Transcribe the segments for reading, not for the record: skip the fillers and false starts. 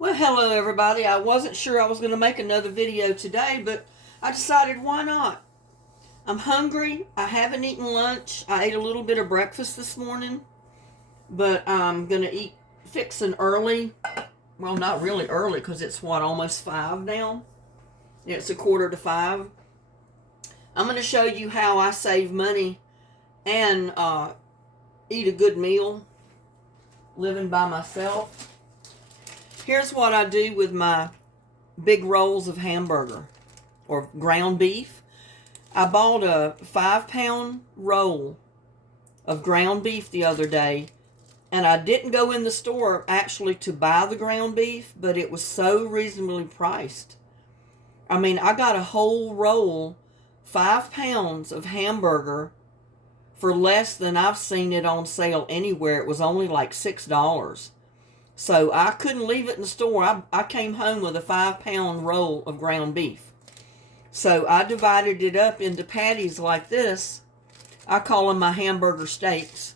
Well, hello everybody. I wasn't sure I was going to make another video today, but I decided why not? I'm hungry. I haven't eaten lunch. I ate a little bit of breakfast this morning, but I'm going to fix an early. Well, not really early because it's almost 5 now. It's 4:45. I'm going to show you how I save money and eat a good meal living by myself. Here's what I do with my big rolls of hamburger or ground beef. I bought a 5-pound roll of ground beef the other day, and I didn't go in the store actually to buy the ground beef, but it was so reasonably priced. I mean, I got a whole roll, 5 pounds of hamburger for less than I've seen it on sale anywhere. It was only like $6. So I couldn't leave it in the store. I came home with a 5-pound roll of ground beef. So I divided it up into patties like this. I call them my hamburger steaks.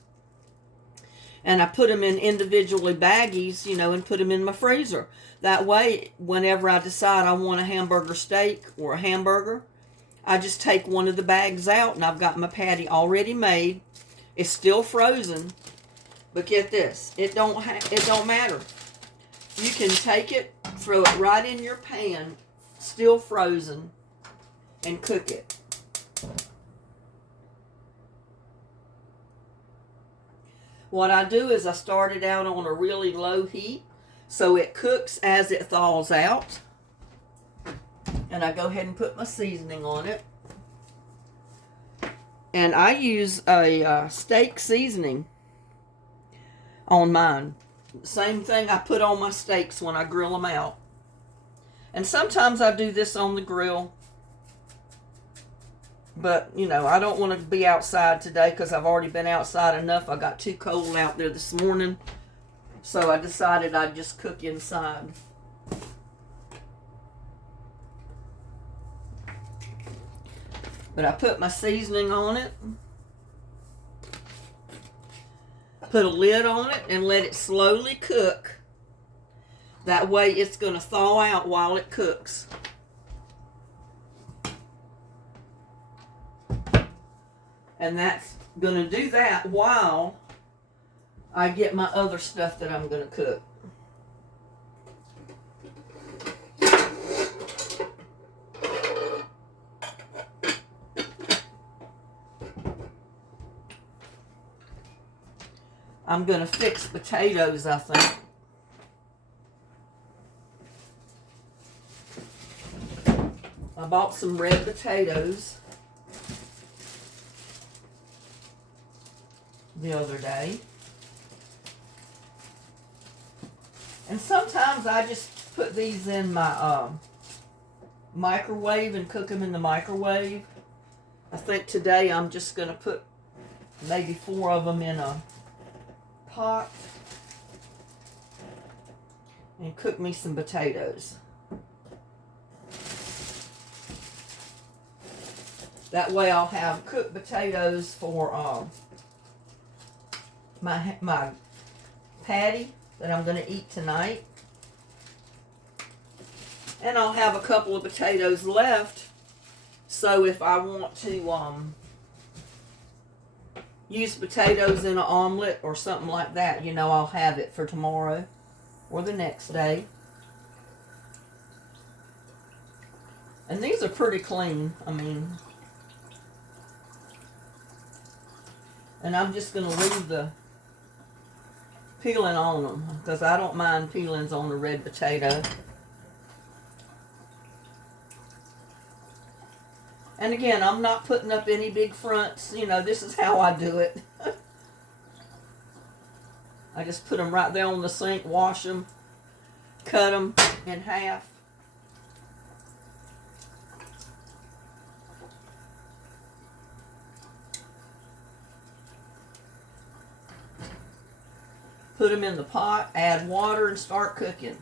And I put them in individually baggies, and put them in my freezer. That way, whenever I decide I want a hamburger steak or a hamburger, I just take one of the bags out and I've got my patty already made. It's still frozen. But get this, it don't matter. You can take it, throw it right in your pan, still frozen, and cook it. What I do is I start it out on a really low heat so it cooks as it thaws out. And I go ahead and put my seasoning on it. And I use a steak seasoning on mine. Same thing I put on my steaks when I grill them out. And sometimes I do this on the grill. But, I don't want to be outside today because I've already been outside enough. I got too cold out there this morning. So I decided I'd just cook inside. But I put my seasoning on it. Put a lid on it and let it slowly cook. That way it's going to thaw out while it cooks. And that's going to do that while I get my other stuff that I'm going to cook. I'm going to fix potatoes, I think. I bought some red potatoes the other day. And sometimes I just put these in my microwave and cook them in the microwave. I think today I'm just going to put maybe 4 of them in a pot and cook me some potatoes. That way I'll have cooked potatoes for my patty that I'm going to eat tonight. And I'll have a couple of potatoes left, so if I want to use potatoes in an omelet or something like that, I'll have it for tomorrow or the next day. And these are pretty clean, and I'm just going to leave the peeling on them because I don't mind peelings on the red potato. And again, I'm not putting up any big fronts. This is how I do it. I just put them right there on the sink, wash them, cut them in half. Put them in the pot, add water, and start cooking.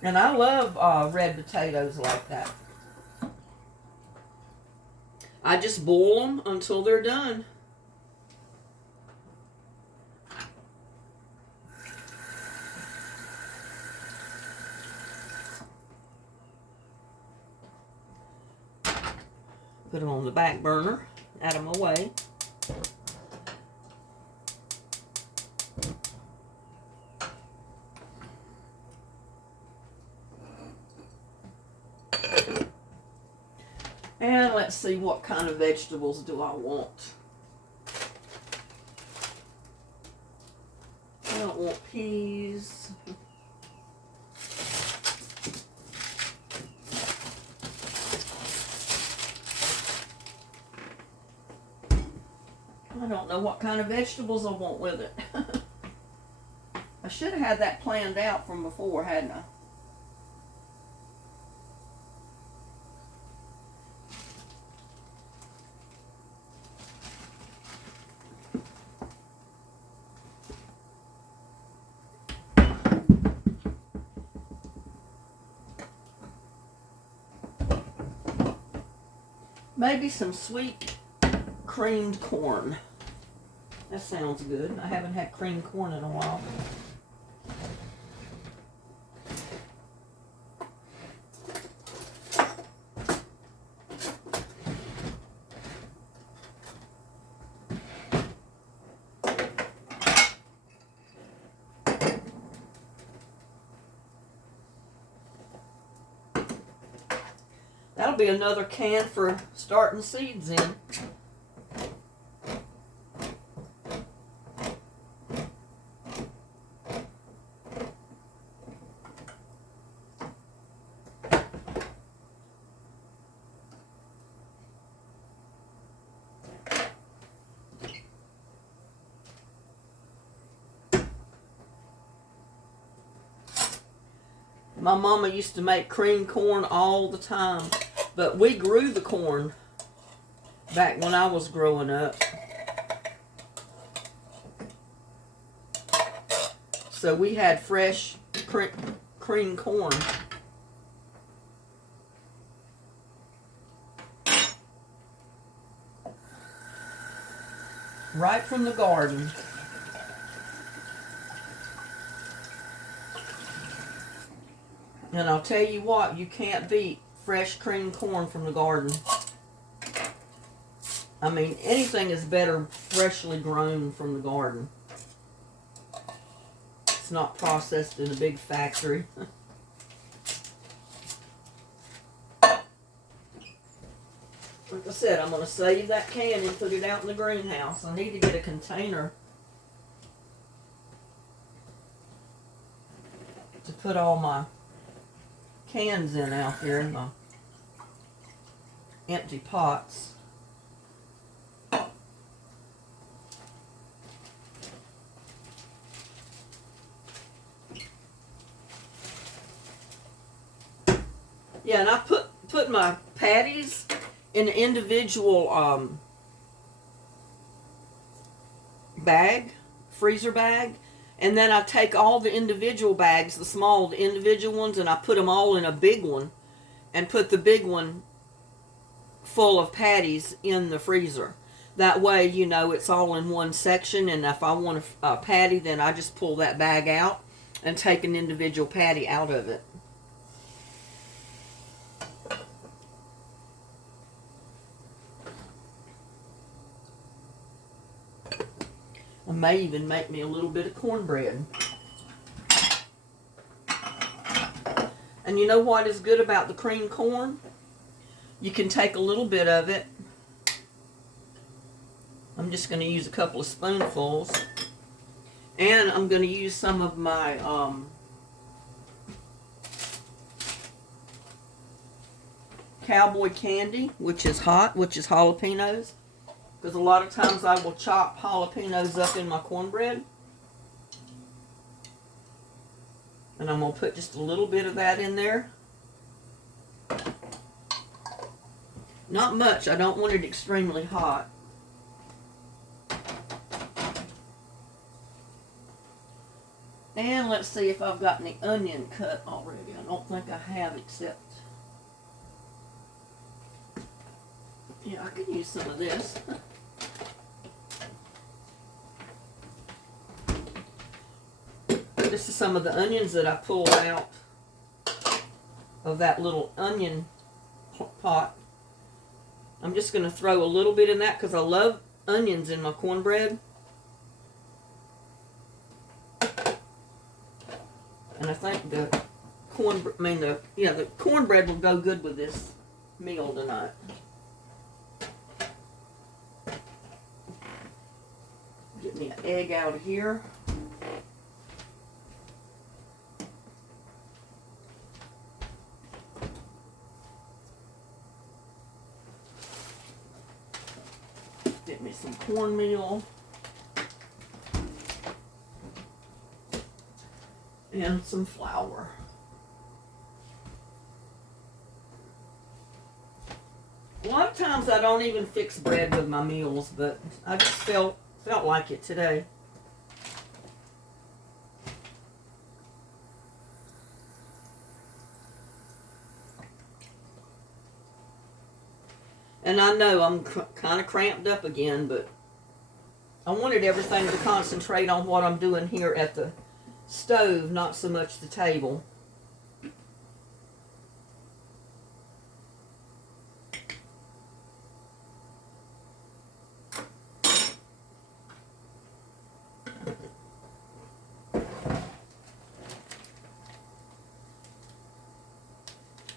And I love red potatoes like that. I just boil them until they're done. Put them on the back burner, out of my way. And let's see, what kind of vegetables do I want? I don't want peas. I don't know what kind of vegetables I want with it. I should have had that planned out from before, hadn't I? Maybe some sweet creamed corn. That sounds good. I haven't had creamed corn in a while. That'll be another can for starting seeds in. My mama used to make creamed corn all the time, but we grew the corn back when I was growing up. So we had fresh creamed corn. Right from the garden. And I'll tell you what, you can't beat fresh creamed corn from the garden. I mean, anything is better freshly grown from the garden. It's not processed in a big factory. Like I said, I'm going to save that can and put it out in the greenhouse. I need to get a container to put all my cans in out there in my empty pots. Yeah, and I put my patties in an individual bag, freezer bag. And then I take all the individual bags, the individual ones, and I put them all in a big one and put the big one full of patties in the freezer. That way, you know, it's all in one section, and if I want a patty, then I just pull that bag out and take an individual patty out of it. I may even make me a little bit of cornbread. And you know what is good about the creamed corn? You can take a little bit of it. I'm just going to use a couple of spoonfuls. And I'm going to use some of my cowboy candy, which is hot, which is jalapenos. Because a lot of times I will chop jalapenos up in my cornbread. And I'm going to put just a little bit of that in there. Not much. I don't want it extremely hot. And let's see if I've got any onion cut already. I don't think I have, except... yeah, I could use some of this. This is some of the onions that I pulled out of that little onion pot. I'm just going to throw a little bit in that because I love onions in my cornbread. And I think the cornbread will go good with this meal tonight. Get me an egg out of here. Get me some cornmeal. And some flour. A lot of times I don't even fix bread with my meals, but I just felt like it today. And I know I'm kind of cramped up again, but I wanted everything to concentrate on what I'm doing here at the stove, not so much the table.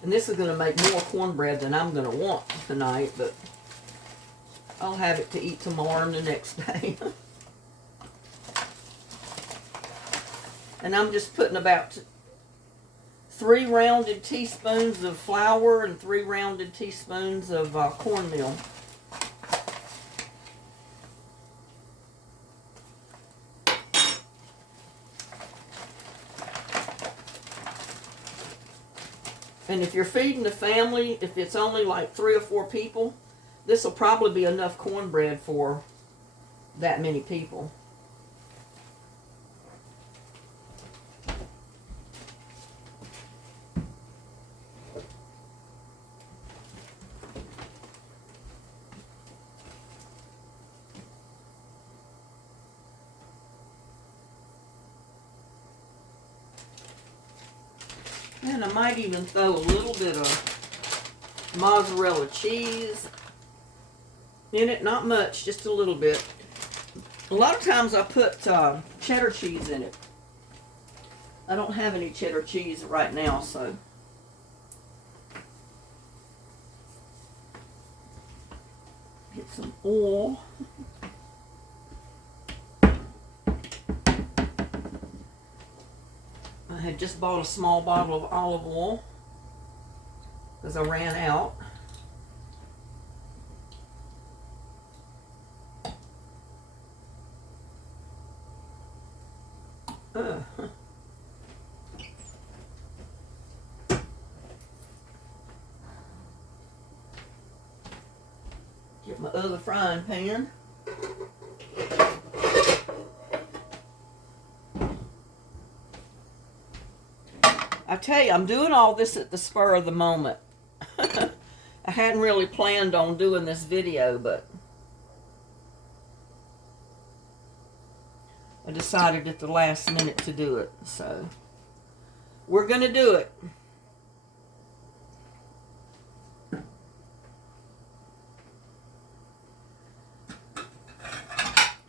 And this is going to make more cornbread than I'm going to want tonight, but I'll have it to eat tomorrow and the next day. And I'm just putting about 3 rounded teaspoons of flour and 3 rounded teaspoons of cornmeal. And if you're feeding the family, if it's only like 3 or 4 people, this will probably be enough cornbread for that many people. And I might even throw a little bit of mozzarella cheese in it. Not much, just a little bit. A lot of times I put cheddar cheese in it. I don't have any cheddar cheese right now, so. Get some oil. I had just bought a small bottle of olive oil because I ran out. Get my other frying pan. I tell you, I'm doing all this at the spur of the moment. I hadn't really planned on doing this video, but I decided at the last minute to do it. So we're going to do it.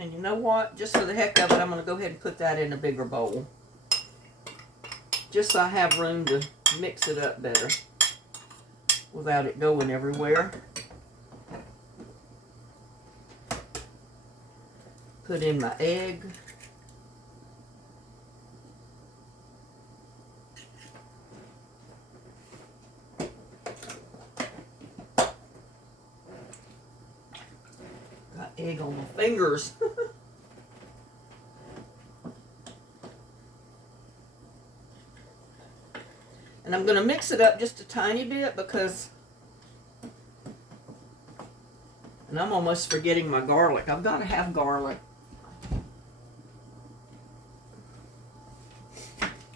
And you know what? Just for the heck of it, I'm going to go ahead and put that in a bigger bowl. Just so I have room to mix it up better without it going everywhere. Put in my egg. Got egg on my fingers. And I'm going to mix it up just a tiny bit because, and I'm almost forgetting my garlic. I've got to have garlic.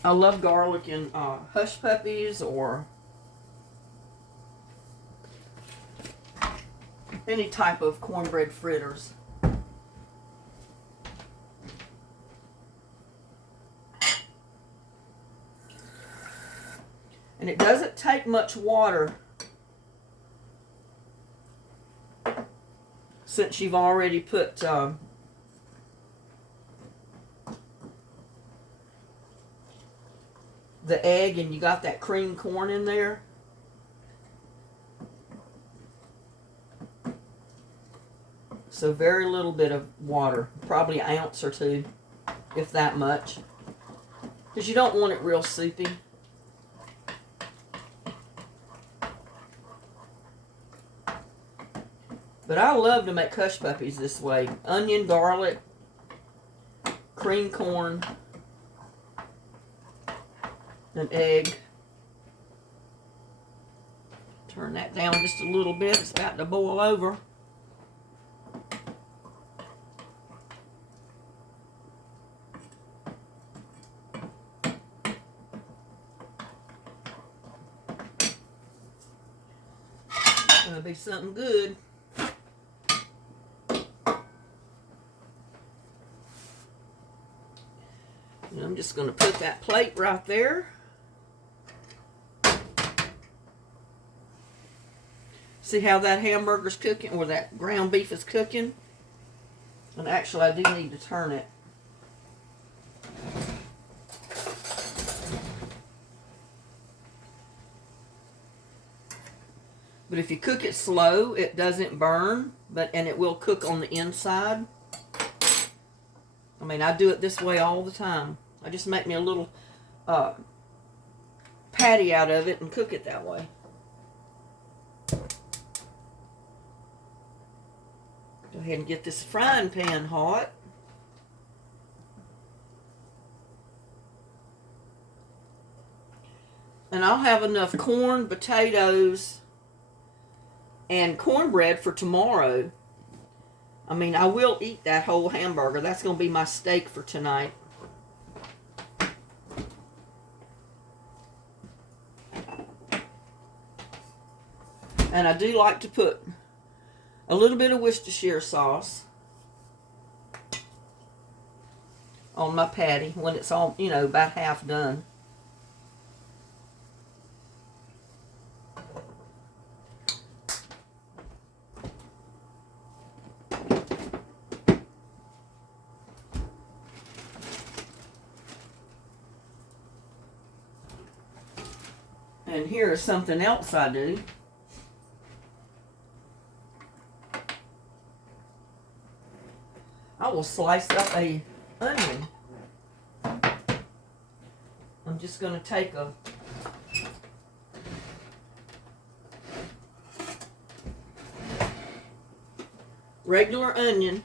I love garlic in hush puppies or any type of cornbread fritters. And it doesn't take much water since you've already put the egg and you got that creamed corn in there. So very little bit of water, probably an ounce or two, if that much, because you don't want it real soupy. But I love to make hush puppies this way. Onion, garlic, cream corn, an egg. Turn that down just a little bit. It's about to boil over. It's gonna be something good. And I'm just going to put that plate right there. See how that hamburger's cooking, or that ground beef is cooking? And actually, I do need to turn it. But if you cook it slow, it doesn't burn, and it will cook on the inside. I mean, I do it this way all the time. I just make me a little patty out of it and cook it that way. Go ahead and get this frying pan hot. And I'll have enough corn, potatoes, and cornbread for tomorrow. I mean, I will eat that whole hamburger. That's going to be my steak for tonight. And I do like to put a little bit of Worcestershire sauce on my patty when it's all, you know, about half done. And here is something else I do. I will slice up a onion. I'm just going to take a regular onion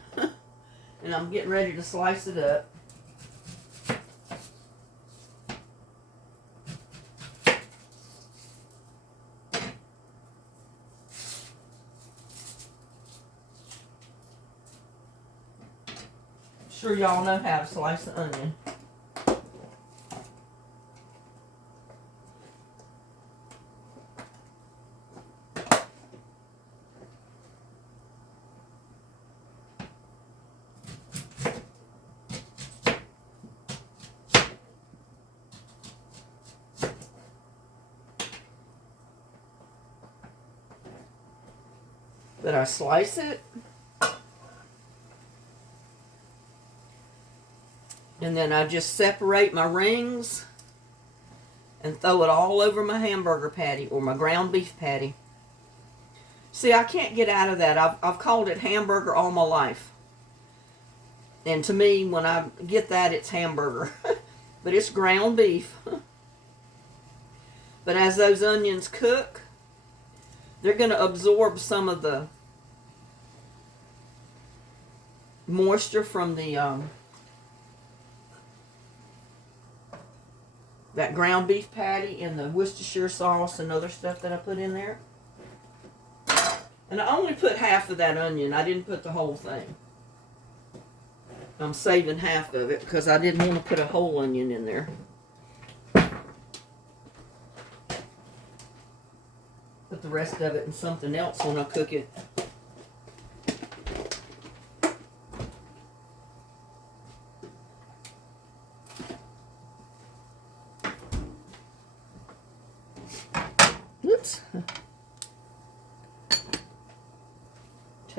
and I'm getting ready to slice it up. Sure y'all know how to slice the onion. But I slice it. And then I just separate my rings and throw it all over my hamburger patty or my ground beef patty. See, I can't get out of that. I've called it hamburger all my life. And to me, when I get that, it's hamburger. But it's ground beef. But as those onions cook, they're going to absorb some of the moisture from the that ground beef patty and the Worcestershire sauce and other stuff that I put in there. And I only put half of that onion. I didn't put the whole thing. I'm saving half of it because I didn't want to put a whole onion in there. Put the rest of it in something else when I cook it.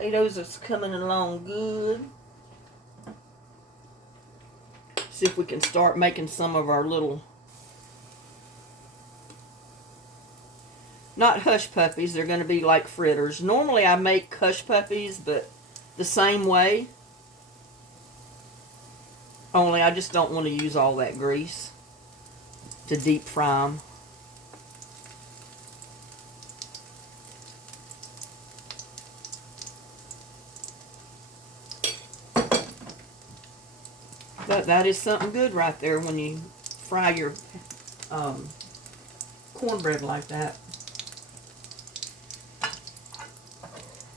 Potatoes is coming along good. See if we can start making some of our little, not hush puppies, they're going to be like fritters. Normally I make hush puppies, but the same way. Only I just don't want to use all that grease to deep fry them. That is something good right there when you fry your cornbread like that.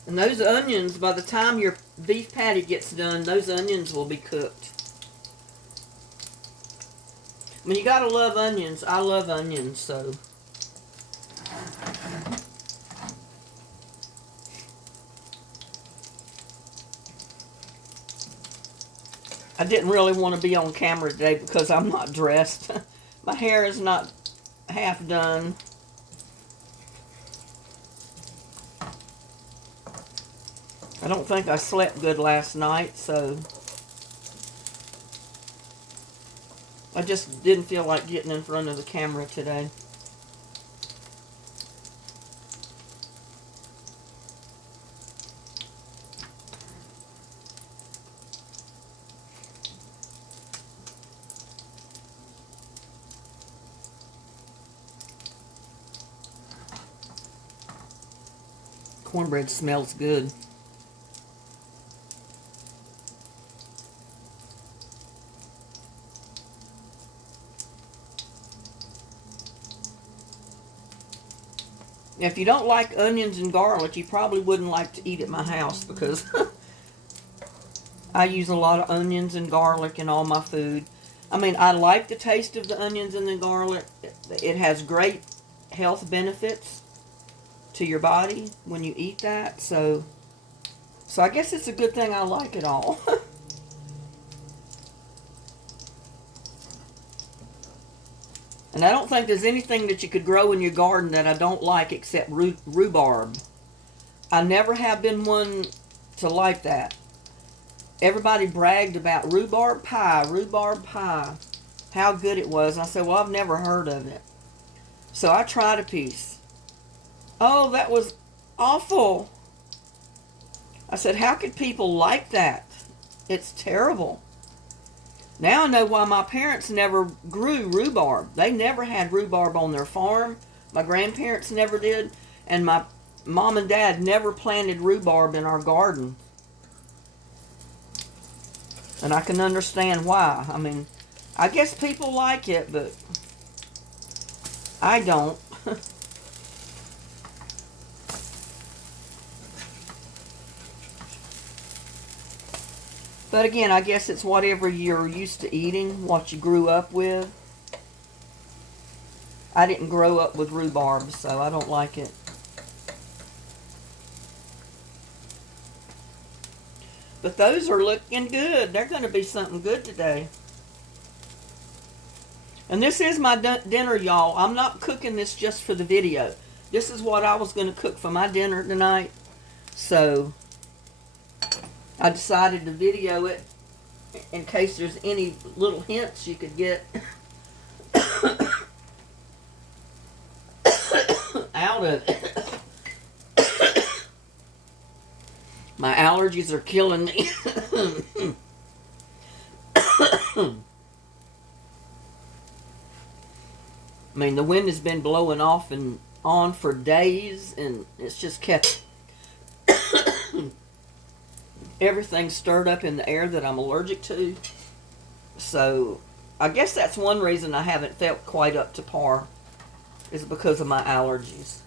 And those onions, by the time your beef patty gets done, those onions will be cooked. I mean, you gotta love onions. I love onions, so. I didn't really want to be on camera today because I'm not dressed. My hair is not half done. I don't think I slept good last night, so I just didn't feel like getting in front of the camera today. Cornbread smells good. Now, if you don't like onions and garlic, you probably wouldn't like to eat at my house because I use a lot of onions and garlic in all my food. I mean, I like the taste of the onions and the garlic. It has great health benefits to your body when you eat that. So I guess it's a good thing I like it all. And I don't think there's anything that you could grow in your garden that I don't like except rhubarb. I never have been one to like that. Everybody bragged about rhubarb pie, how good it was. And I said, well, I've never heard of it. So I tried a piece. Oh, that was awful. I said, how could people like that? It's terrible. Now I know why my parents never grew rhubarb. They never had rhubarb on their farm. My grandparents never did. And my mom and dad never planted rhubarb in our garden. And I can understand why. I mean, I guess people like it, but I don't. But again, I guess it's whatever you're used to eating, what you grew up with. I didn't grow up with rhubarb, so I don't like it. But those are looking good. They're going to be something good today. And this is my dinner, y'all. I'm not cooking this just for the video. This is what I was going to cook for my dinner tonight. So I decided to video it in case there's any little hints you could get out of it. My allergies are killing me. I mean, the wind has been blowing off and on for days, and it's just kept everything stirred up in the air that I'm allergic to. So I guess that's one reason I haven't felt quite up to par, is because of my allergies.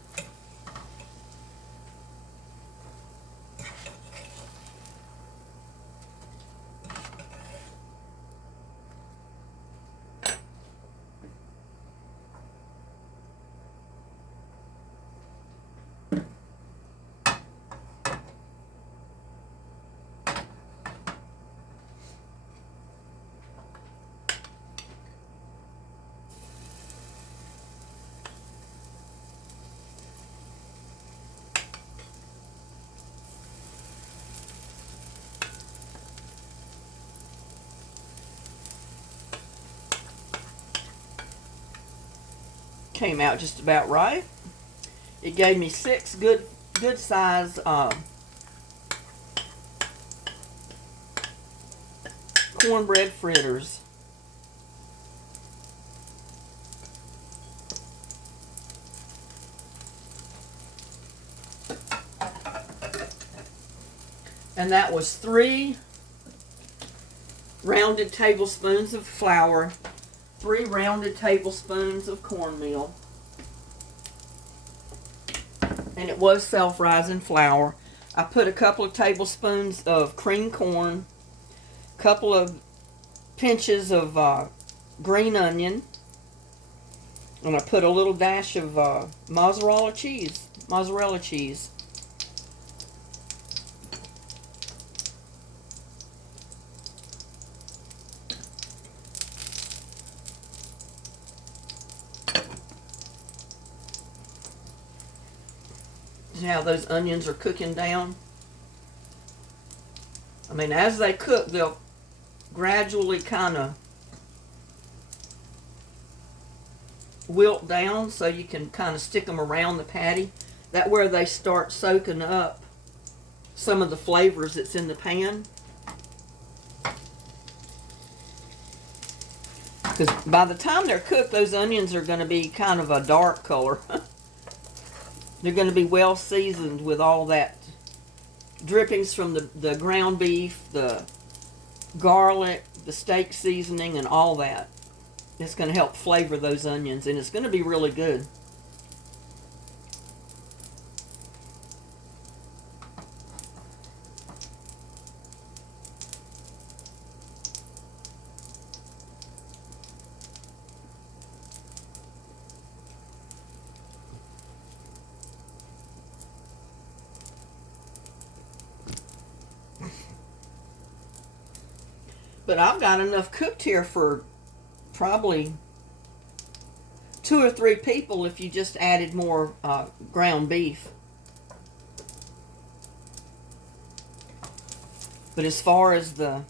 Came out just about right. It gave me 6 good size cornbread fritters. And that was 3 rounded tablespoons of flour, 3 rounded tablespoons of cornmeal, and it was self-rising flour. I put a couple of tablespoons of cream corn, a couple of pinches of green onion, and I put a little dash of mozzarella cheese. See how those onions are cooking down? I mean, as they cook, they'll gradually kind of wilt down so you can kind of stick them around the patty. That where they start soaking up some of the flavors that's in the pan. Because by the time they're cooked, those onions are going to be kind of a dark color. They're going to be well seasoned with all that drippings from the ground beef, the garlic, the steak seasoning, and all that. It's going to help flavor those onions, and it's going to be really good. But I've got enough cooked here for probably 2 or 3 people if you just added more ground beef. But as far as the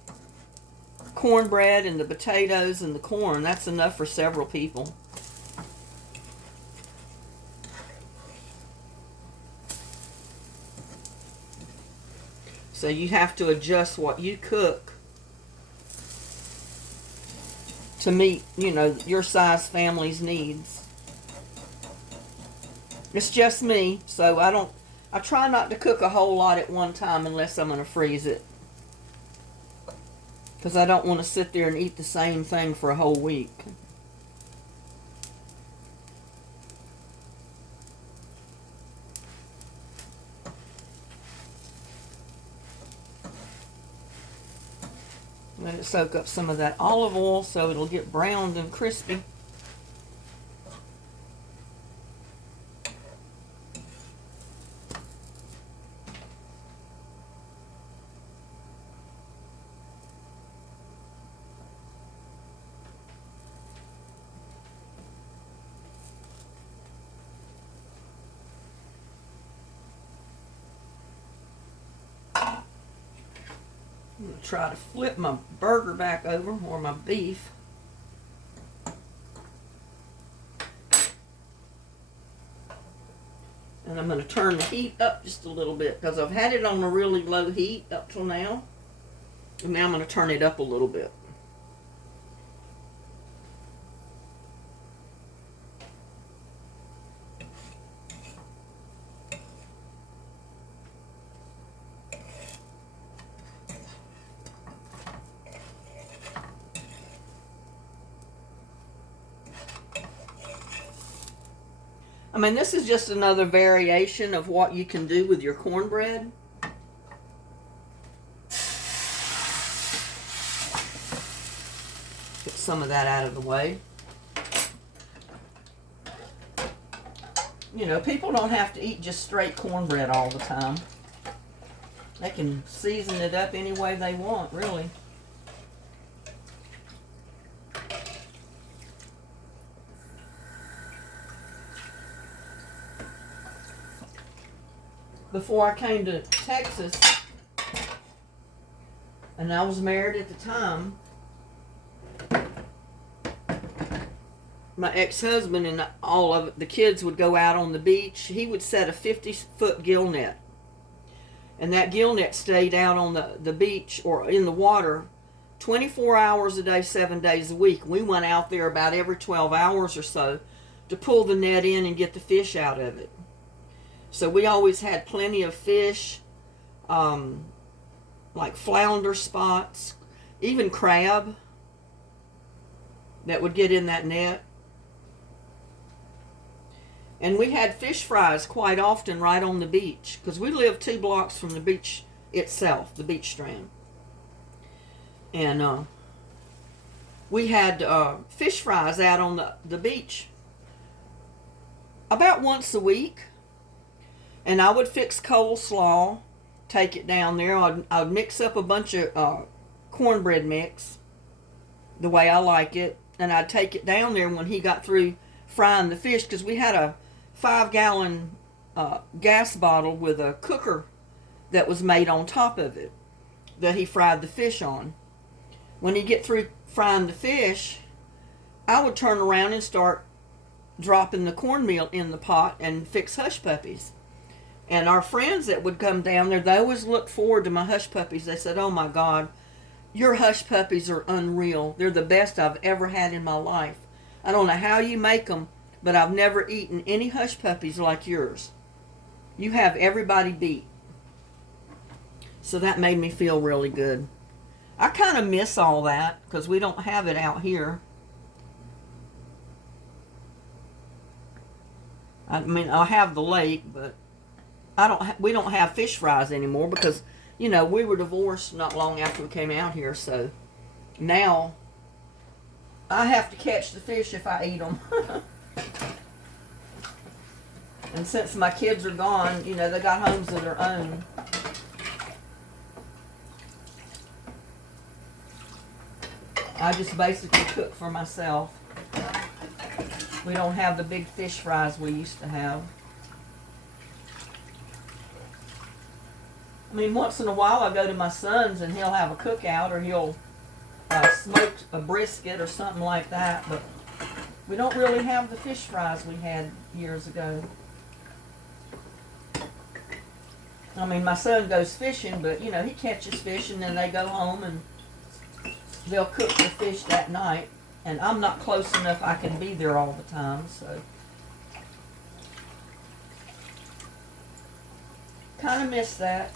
cornbread and the potatoes and the corn, that's enough for several people. So you have to adjust what you cook to meet, you know, your size family's needs. It's just me, so I try not to cook a whole lot at one time unless I'm going to freeze it. Because I don't want to sit there and eat the same thing for a whole week. Let it soak up some of that olive oil so it'll get browned and crispy. I'm going to try to flip my burger back over, or my beef. And I'm going to turn the heat up just a little bit because I've had it on a really low heat up till now. And now I'm going to turn it up a little bit. I mean, this is just another variation of what you can do with your cornbread. Get some of that out of the way. You know, people don't have to eat just straight cornbread all the time. They can season it up any way they want, really. Before I came to Texas, and I was married at the time, my ex-husband and all of the kids would go out on the beach, he would set a 50-foot gill net. And that gill net stayed out on the beach or in the water 24 hours a day, 7 days a week. We went out there about every 12 hours or so to pull the net in and get the fish out of it. So we always had plenty of fish, like flounder spots, even crab that would get in that net. And we had fish fries quite often right on the beach because we lived 2 blocks from the beach itself, the beach strand. And we had fish fries out on the beach about once a week. And I would fix coleslaw, take it down there. I would mix up a bunch of cornbread mix the way I like it. And I'd take it down there when he got through frying the fish, because we had a 5-gallon gas bottle with a cooker that was made on top of it that he fried the fish on. When he get through frying the fish, I would turn around and start dropping the cornmeal in the pot and fix hush puppies. And our friends that would come down there, they always looked forward to my hush puppies. They said, "Oh my God, your hush puppies are unreal. They're the best I've ever had in my life. I don't know how you make them, but I've never eaten any hush puppies like yours. You have everybody beat." So that made me feel really good. I kind of miss all that because we don't have it out here. I mean, I have the lake, but we don't have fish fries anymore because, you know, we were divorced not long after we came out here. So now I have to catch the fish if I eat them. And since my kids are gone, you know, they got homes of their own. I just basically cook for myself. We don't have the big fish fries we used to have. I mean, once in a while I go to my son's and he'll have a cookout, or he'll smoke a brisket or something like that, but we don't really have the fish fries we had years ago. I mean, my son goes fishing, but, you know, he catches fish and then they go home and they'll cook the fish that night. And I'm not close enough I can be there all the time, so. Kind of miss that.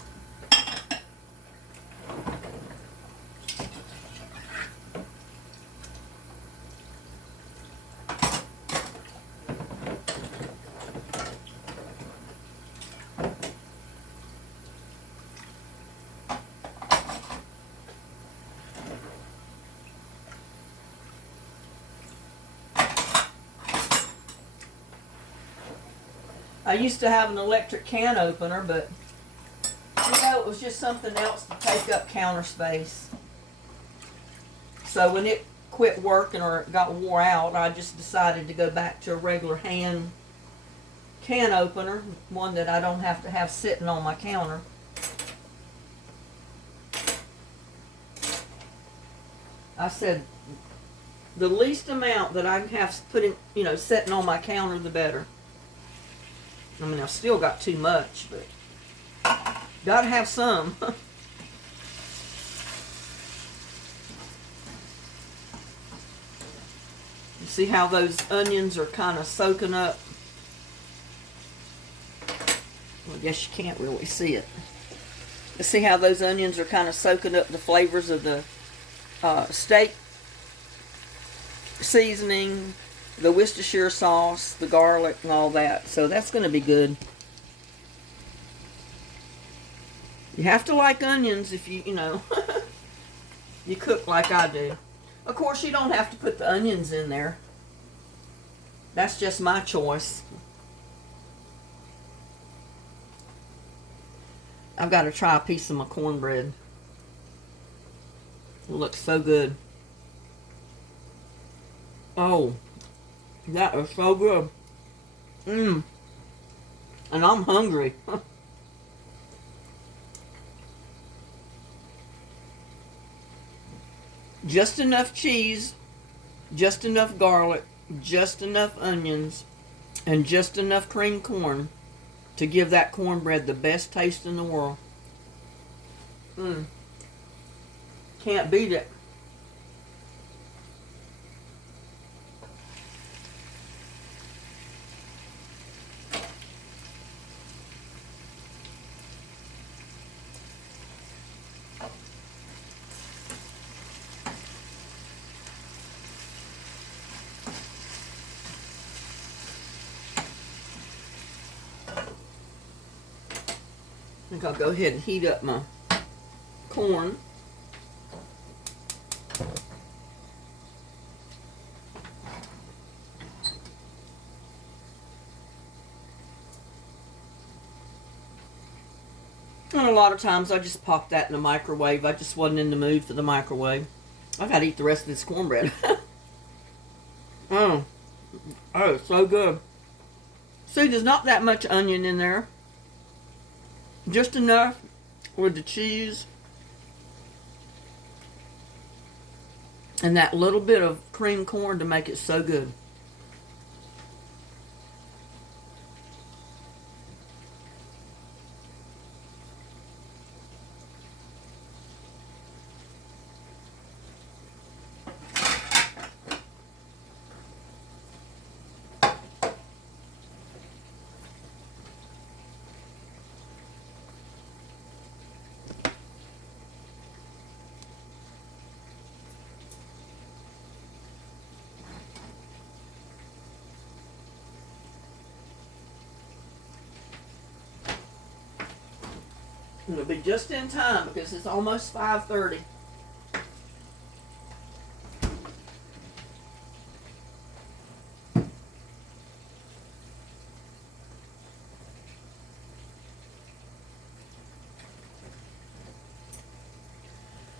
I used to have an electric can opener, but, you know, it was just something else to take up counter space. So when it quit working or it got wore out, I just decided to go back to a regular hand can opener, one that I don't have to have sitting on my counter. I said the least amount that I can have putting, you know, sitting on my counter, the better. I mean, I've still got too much, but gotta have some. You see how those onions are kind of soaking up? Well, I guess you can't really see it. You see how those onions are kind of soaking up the flavors of the steak seasoning, the Worcestershire sauce, the garlic, and all that. So that's going to be good. You have to like onions if you know, you cook like I do. Of course, you don't have to put the onions in there. That's just my choice. I've got to try a piece of my cornbread. It looks so good. Oh, that is so good. And I'm hungry. Just enough cheese, just enough garlic, just enough onions and just enough creamed corn to give that cornbread the best taste in the world. Can't beat it. I think I'll go ahead and heat up my corn. And a lot of times I just pop that in the microwave. I just wasn't in the mood for the microwave. I gotta eat the rest of this cornbread. Oh, it's so good. See, there's not that much onion in there. Just enough with the cheese. And that little bit of creamed corn to make it so good. It'll be just in time because it's almost 5:30.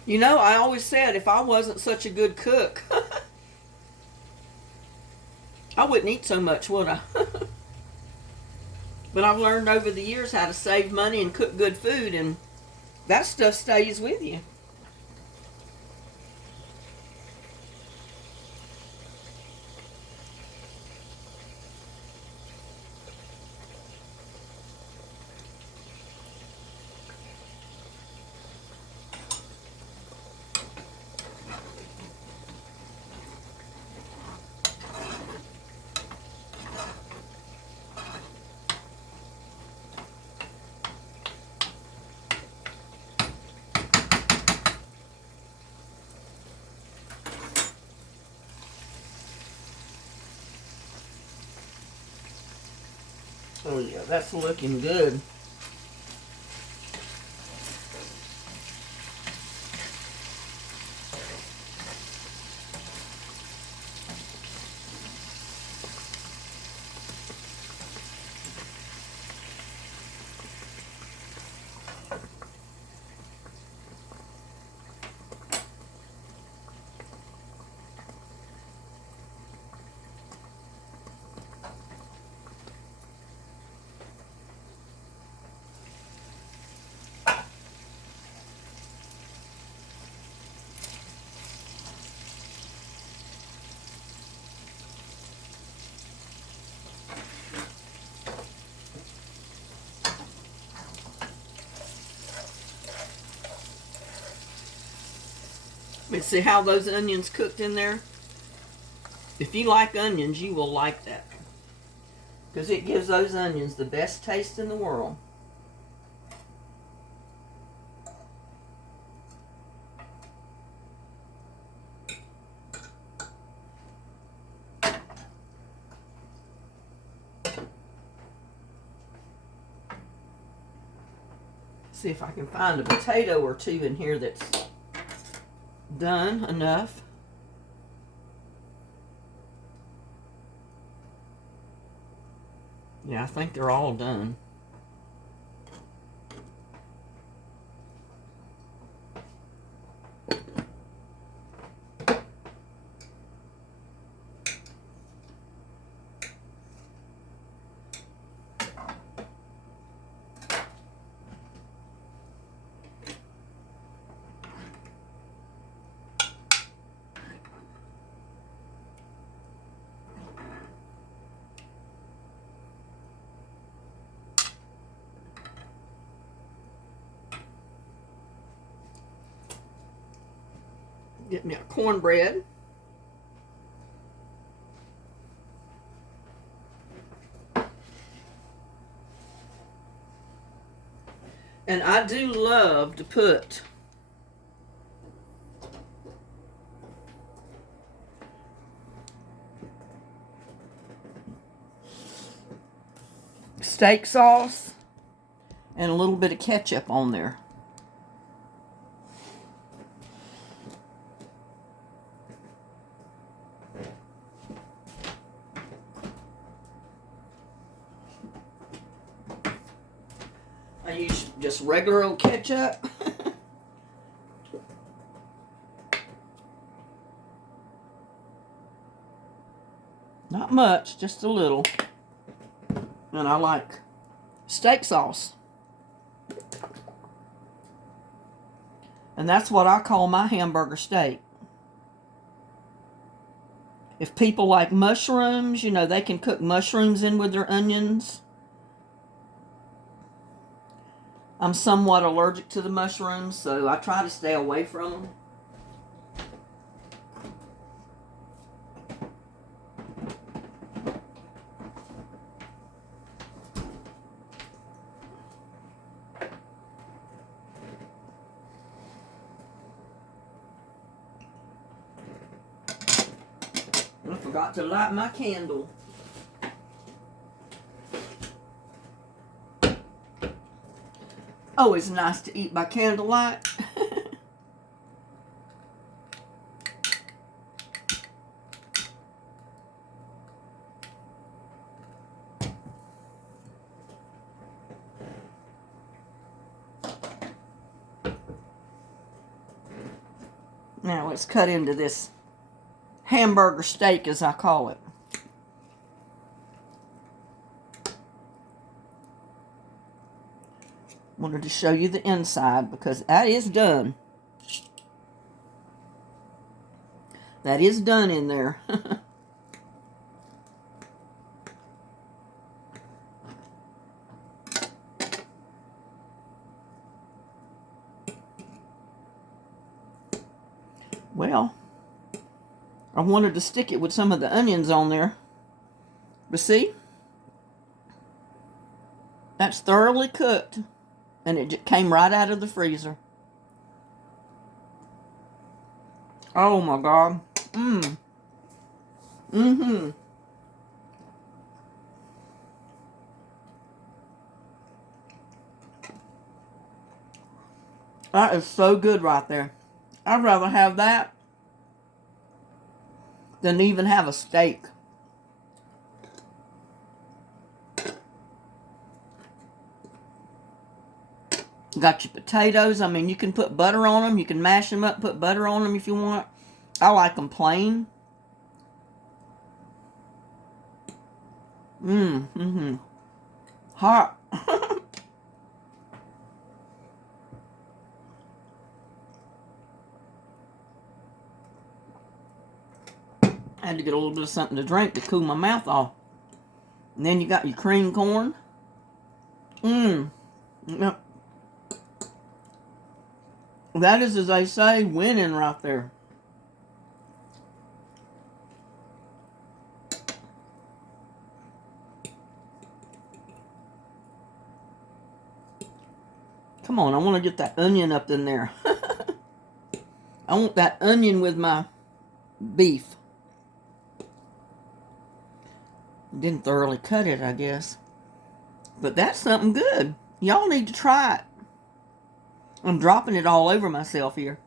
You know, I always said if I wasn't such a good cook, I wouldn't eat so much, would I? But I've learned over the years how to save money and cook good food, and that stuff stays with you. Oh yeah, that's looking good. But see how those onions cooked in there? If you like onions, you will like that. Because it gives those onions the best taste in the world. See if I can find a potato or two in here that's done enough. Yeah, I think they're all done. Get me a cornbread. And I do love to put steak sauce and a little bit of ketchup on there. I use just regular old ketchup. Not much, just a little. And I like steak sauce. And that's what I call my hamburger steak. If people like mushrooms, you know, they can cook mushrooms in with their onions. I'm somewhat allergic to the mushrooms, so I try to stay away from them. I forgot to light my candle. Always nice to eat by candlelight. Now let's cut into this hamburger steak, as I call it. Wanted to show you the inside because that is done. That is done in there. Well, I wanted to stick it with some of the onions on there. But see? That's thoroughly cooked. And it just came right out of the freezer. Oh my God. That is so good right there. I'd rather have that than even have a steak. Got your potatoes. I mean, you can put butter on them. You can mash them up, put butter on them if you want. I like them plain. Hot. I had to get a little bit of something to drink to cool my mouth off. And then you got your cream corn. Yep. That is, as they say, winning right there. Come on, I want to get that onion up in there. I want that onion with my beef. Didn't thoroughly cut it, I guess. But that's something good. Y'all need to try it. I'm dropping it all over myself here.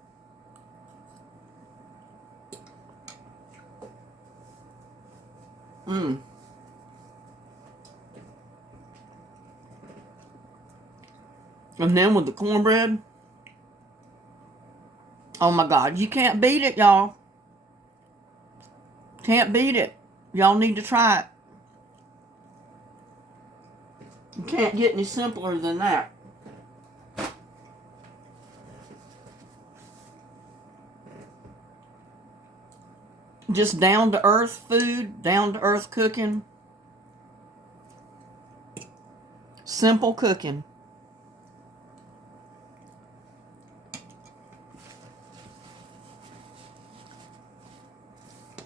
And then with the cornbread. Oh my God, you can't beat it, y'all. Can't beat it. Y'all need to try it. You can't get any simpler than that. Just down-to-earth food, down-to-earth cooking. Simple cooking.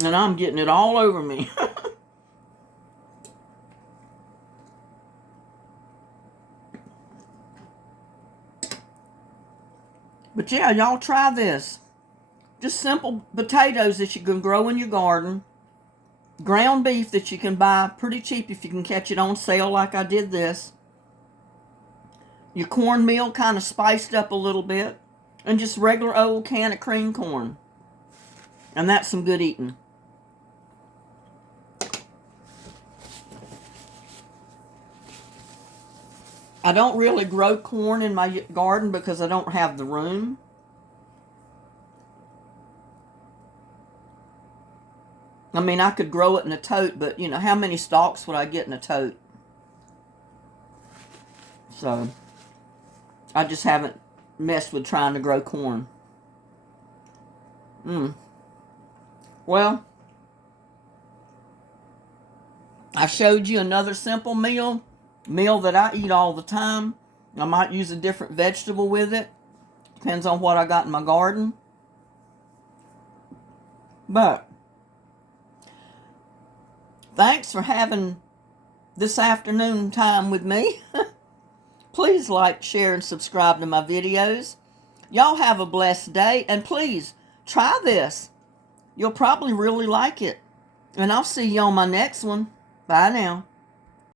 And I'm getting it all over me. But yeah, y'all try this. Just simple potatoes that you can grow in your garden. Ground beef that you can buy pretty cheap if you can catch it on sale like I did this. Your cornmeal kind of spiced up a little bit. And just regular old can of cream corn. And that's some good eating. I don't really grow corn in my garden because I don't have the room. I mean, I could grow it in a tote, but, you know, how many stalks would I get in a tote? So, I just haven't messed with trying to grow corn. Well, I showed you another simple meal that I eat all the time. I might use a different vegetable with it. Depends on what I got in my garden. But thanks for having this afternoon time with me. Please like, share, and subscribe to my videos. Y'all have a blessed day, and please try this. You'll probably really like it. And I'll see you on my next one. Bye now.